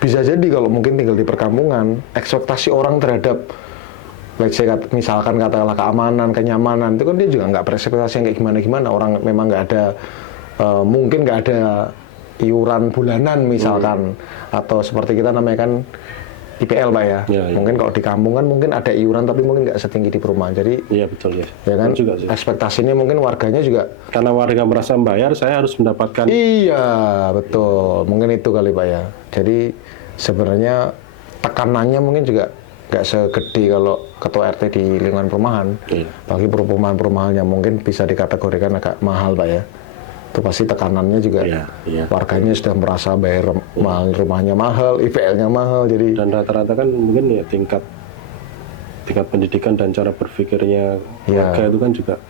Bisa jadi kalau mungkin tinggal di perkampungan, ekspektasi orang terhadap misalkan katakanlah keamanan, kenyamanan itu kan dia juga nggak berekspektasi yang kayak gimana. Orang memang nggak ada mungkin nggak ada iuran bulanan misalkan, atau seperti kita namanya kan IPL Pak ya. Mungkin kalau di kampung kan mungkin ada iuran tapi mungkin nggak setinggi di perumahan. Jadi betul ya. Ya kan juga ekspektasinya mungkin warganya juga karena warga merasa membayar, saya harus mendapatkan. Iya betul, mungkin itu kali Pak ya. Jadi sebenarnya tekanannya mungkin juga nggak segede kalau ketua RT di lingkungan perumahan. Bagi perumahan-perumahan yang mungkin bisa dikategorikan agak mahal Pak ya. Itu pasti tekanannya juga warganya sudah merasa bayar mahal, rumahnya mahal, IPL-nya mahal, jadi dan rata-rata kan mungkin ya tingkat pendidikan dan cara berpikirnya warga itu kan juga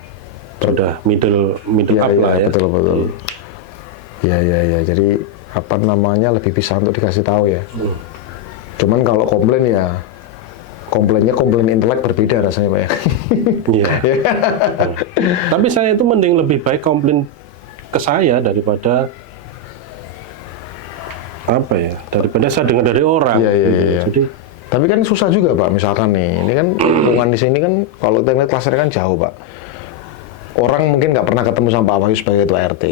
sudah middle up lah ya. Betul. Ya, jadi apa namanya lebih bisa untuk dikasih tahu ya. Cuman kalau komplainnya komplain intelek berbeda rasanya Pak ya. Iya. Tapi saya itu mending lebih baik komplain ke saya daripada saya dengar dari orang. Iya. Jadi tapi kan susah juga Pak, misalkan nih, ini kan lingkungan di sini kan kalau kita lihat klasternya kan jauh Pak. Orang mungkin nggak pernah ketemu sama Pak Wahyu sebagai ketua RT.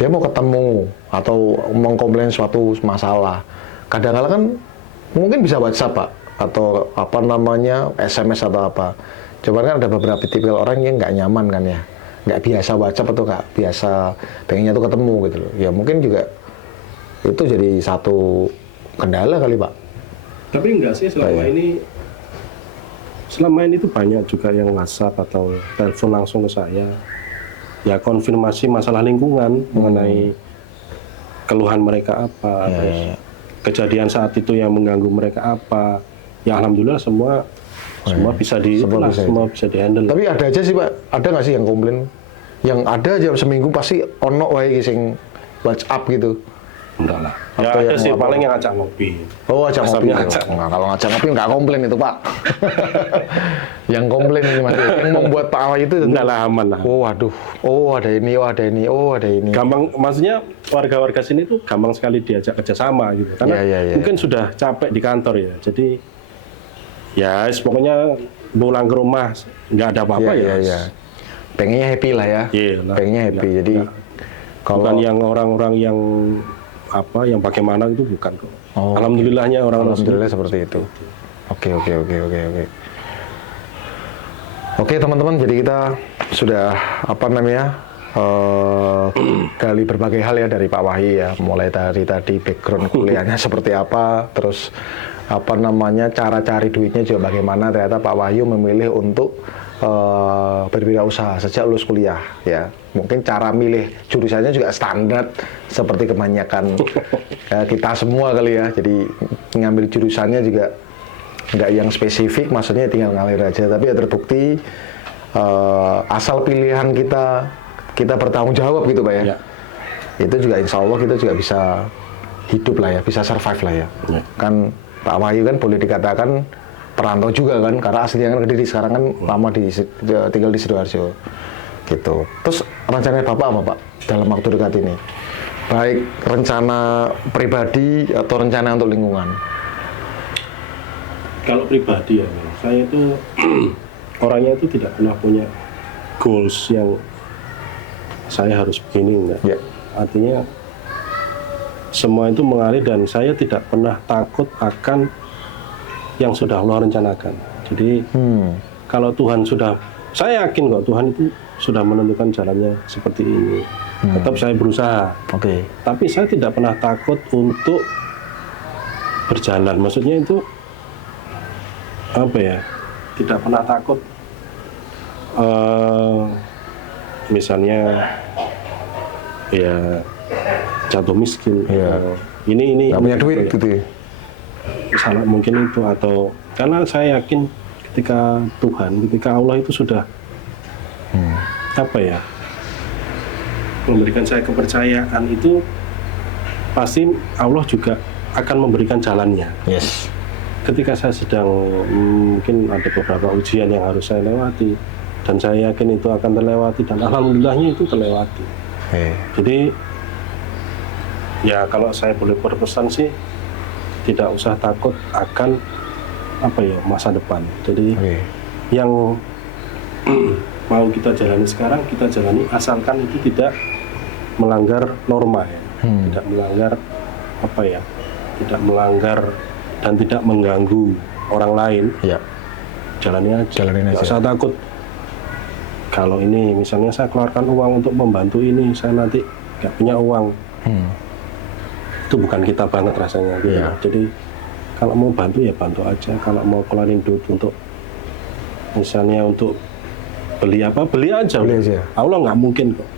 Dia mau ketemu atau mengkomplain suatu masalah. Kadang-kadang kan mungkin bisa WhatsApp Pak, atau apa namanya SMS atau apa. Cuman kan ada beberapa tipikal orang yang nggak nyaman kan ya. Nggak biasa WhatsApp atau nggak biasa pengennya tuh ketemu gitu loh. Ya mungkin juga itu jadi satu kendala kali Pak. Tapi enggak sih selama ini tuh banyak juga yang WhatsApp atau telepon langsung ke saya. Ya konfirmasi masalah lingkungan mengenai keluhan mereka apa, terus kejadian saat itu yang mengganggu mereka apa. Ya alhamdulillah semua bisa bisa dihandle. Tapi ada aja sih Pak, ada nggak sih yang komplain? Yang ada aja seminggu pasti ono wae sing WhatsApp gitu. Enggak lah. Ya ada sih paling yang ngajak ngopi. Oh, ngajak ngopi. Nah, kalau ngajak ngopi nggak komplain itu Pak. Yang komplain ini Mas, yang membuat Pak Wahyu itu enggak lah, aman lah. Oh waduh, ada ini. Gampang, maksudnya warga-warga sini tuh gampang sekali diajak kerjasama gitu. Karena mungkin sudah capek di kantor ya. Jadi ya pokoknya pulang ke rumah nggak ada apa-apa ya. Pengennya happy lah ya. Pengennya happy. Jadi kalau bukan yang orang-orang yang yang bagaimana itu bukan kok. Alhamdulillahnya alhamdulillah seperti itu. Oke. Oke teman-teman, jadi kita sudah gali berbagai hal ya dari Pak Wahyu ya, mulai dari tadi background kuliahnya seperti apa, terus cara cari duitnya juga bagaimana. Ternyata Pak Wahyu memilih untuk berwirausaha sejak lulus kuliah ya. Mungkin cara milih jurusannya juga standar seperti kebanyakan kita semua kali ya. Jadi ngambil jurusannya juga nggak yang spesifik, maksudnya tinggal ngalir aja. Tapi ya terbukti asal pilihan kita bertanggung jawab gitu Pak ya. Itu juga insya Allah kita juga bisa hidup lah ya, bisa survive lah ya. Ya. Kan Pak Wahyu kan boleh dikatakan perantau juga kan, karena aslinya kan Kediri, sekarang kan lama tinggal di Sidoarjo gitu. Terus rencananya Bapak apa Pak dalam waktu dekat ini? Baik rencana pribadi atau rencana untuk lingkungan? Kalau pribadi ya, saya itu orangnya itu tidak pernah punya goals yang saya harus begini, enggak. Ya. Artinya semua itu mengalir dan saya tidak pernah takut akan yang sudah Allah rencanakan. Jadi kalau Tuhan sudah, saya yakin kok Tuhan itu sudah menentukan jalannya seperti ini. Tetap saya berusaha. Oke. Tapi saya tidak pernah takut untuk berjalan. Maksudnya itu apa ya? Tidak pernah takut. Misalnya ya jatuh miskin. Iya. Ini Nggak punya duit gitu ya? salah mungkin itu, atau karena saya yakin ketika Allah itu sudah apa ya, memberikan saya kepercayaan, itu pasti Allah juga akan memberikan jalannya. Yes. Ketika saya sedang mungkin ada beberapa ujian yang harus saya lewati, dan saya yakin itu akan terlewati, dan alhamdulillahnya itu terlewati. Jadi ya kalau saya boleh berpesan sih, tidak usah takut akan apa ya, masa depan. Jadi yang mau kita jalani sekarang, kita jalani asalkan itu tidak melanggar norma ya. Tidak melanggar apa ya, tidak melanggar dan tidak mengganggu orang lain. Ya. Jalanin aja. Nggak usah takut. Kalau ini misalnya saya keluarkan uang untuk membantu ini, saya nanti nggak punya uang. Itu bukan kita banget rasanya. Gitu. Iya. Jadi kalau mau bantu ya bantu aja. Kalau mau keluarin duit untuk misalnya untuk beli apa, beli aja. Beli aja. Allah nggak mungkin kok.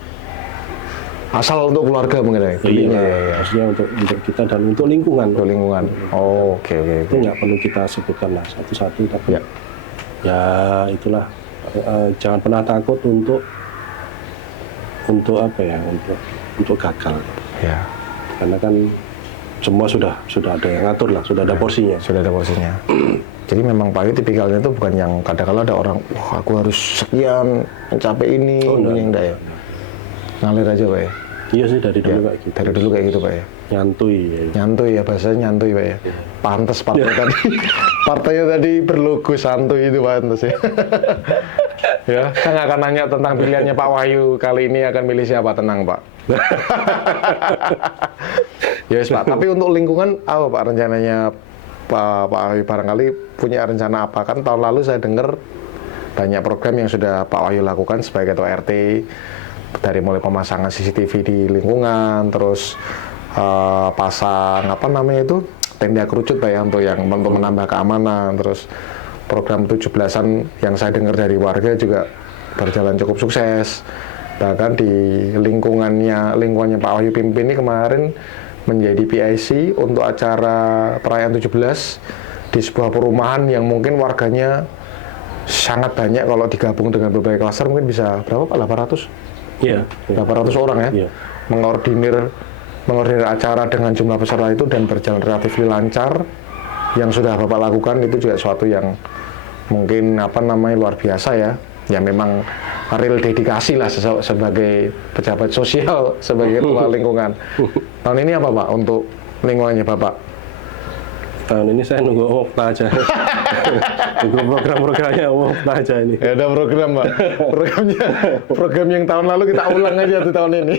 Asal untuk keluarga mungkin ya? Iya, maksudnya untuk kita dan untuk lingkungan. Untuk lingkungan. Oh, oke. Itu nggak perlu kita sebutkan lah satu-satu, tapi ya itulah. Jangan pernah takut untuk apa ya, untuk gagal. Ya. Karena kan semua sudah ada yang ngatur lah, sudah ada porsinya. Sudah ada porsinya. Jadi memang Pak Yu tipikalnya itu bukan yang kadang-kadang ada orang, wah aku harus sekian mencapai ini, enggak ya. Ngalir aja Pak ya. Iya sih, dari dulu kayak gitu. Dari dulu kayak gitu Pak ya. Nyantuy ya. Nyantuy ya, bahasanya nyantuy Pak ya. Pantes partai tadi. Partainya tadi berlogo santuy itu pantes ya. Ya, saya nggak akan nanya tentang pilihannya Pak Wahyu kali ini akan milih siapa, tenang Pak. Yes Pak, tapi untuk lingkungan apa Pak rencananya Pak Wahyu, barangkali punya rencana apa? Kan tahun lalu saya dengar banyak program yang sudah Pak Wahyu lakukan sebagai ketua RT, dari mulai pemasangan CCTV di lingkungan, terus pasang apa namanya itu tenda kerucut Pak ya, untuk menambah keamanan, terus program 17-an yang saya dengar dari warga juga berjalan cukup sukses. Bahkan di lingkungannya Pak Wahyu pimpin ini kemarin menjadi PIC untuk acara perayaan 17 di sebuah perumahan yang mungkin warganya sangat banyak. Kalau digabung dengan berbagai klaster mungkin bisa berapa Pak? 800? Iya. 800 orang ya. Iya. Mengordinir acara dengan jumlah peserta itu dan berjalan relatif lancar. Yang sudah Bapak lakukan itu juga suatu yang mungkin luar biasa ya. Ya memang real dedikasi lah sebagai pejabat sosial, sebagai ketua lingkungan. Tahun ini apa Pak untuk lingkungannya Bapak? Tahun ini saya nunggu Okta aja. Nunggu program-programnya Okta aja ini. Ya ada program Pak. Program yang tahun lalu kita ulang aja tuh tahun ini.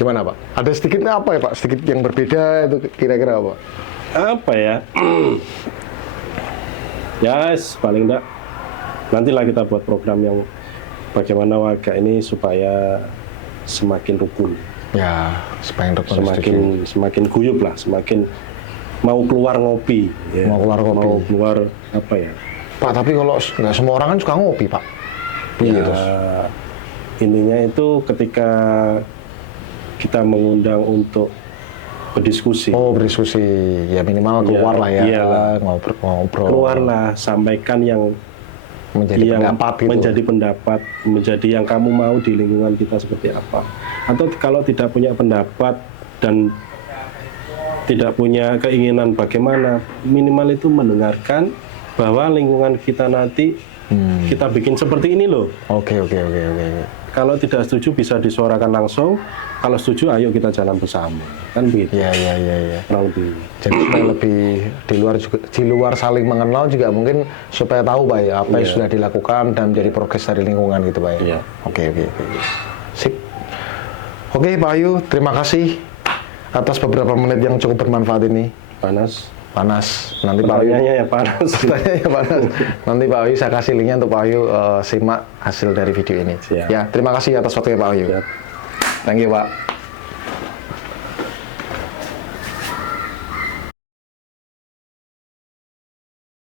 Gimana Pak? Ada sedikit apa ya Pak? Sedikit yang berbeda itu kira-kira apa? Apa ya? Paling enggak nantilah kita buat program yang bagaimana warga ini supaya semakin rukun. Ya, semakin guyup lah, semakin mau keluar ngopi. Ya. Mau keluar apa ya? Pak, tapi kalau nggak semua orang kan suka ngopi Pak. Ya, intinya itu ketika kita mengundang untuk berdiskusi. Oh, berdiskusi. Ya minimal keluar lah ya. Iyalah. Ngobrol. Keluarlah, sampaikan yang menjadi pendapat, menjadi yang kamu mau di lingkungan kita seperti apa. Atau kalau tidak punya pendapat, dan tidak punya keinginan bagaimana, minimal itu mendengarkan bahwa lingkungan kita nanti kita bikin seperti ini loh. Oke. Kalau tidak setuju bisa disuarakan langsung, kalau setuju ayo kita jalan bersama. Kan begitu. Iya. Kurang lebih. Jadi supaya lebih di luar saling mengenal juga mungkin supaya tahu Pak ya apa yang sudah dilakukan dan menjadi progres dari lingkungan gitu Pak ya. Iya. Oke. Sip. Oke Pak Wahyu, terima kasih atas beberapa menit yang cukup bermanfaat ini. Panas. Nanti Pak Wahyu Pertanyaannya ya panas. Nanti Pak Wahyu saya kasih linknya untuk Pak Wahyu simak hasil dari video ini. Siap. Ya, terima kasih atas waktunya Pak Wahyu. Siap. Thank you Pak.